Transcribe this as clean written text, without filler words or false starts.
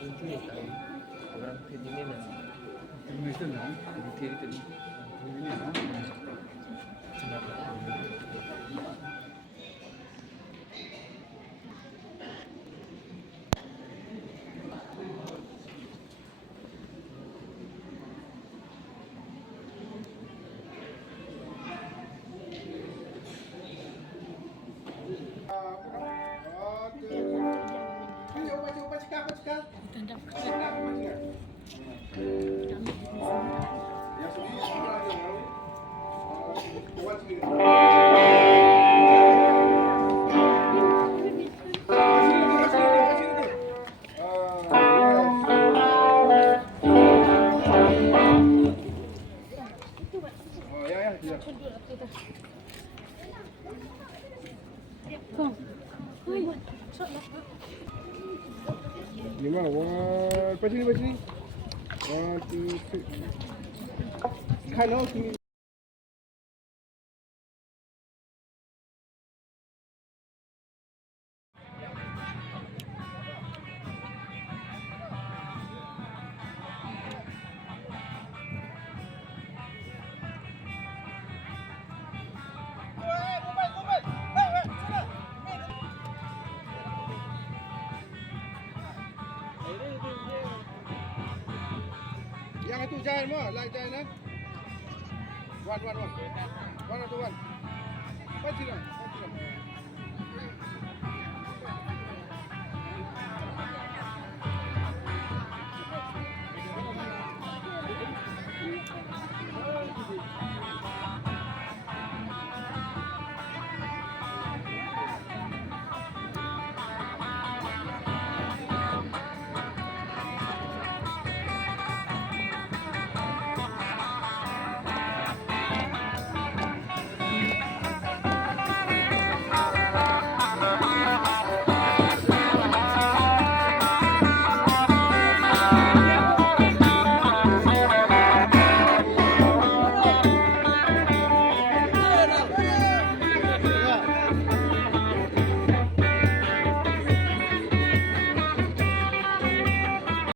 Ini tahu orang kriminal, Indonesia lah. militer itu ni. Ini lah. Kenapa? Lima, one, lepas sini. 1, 2, 3. Kan sini. Yang itu jangan mo, like jangan. One. One atau one. Pasti lah. Thank you.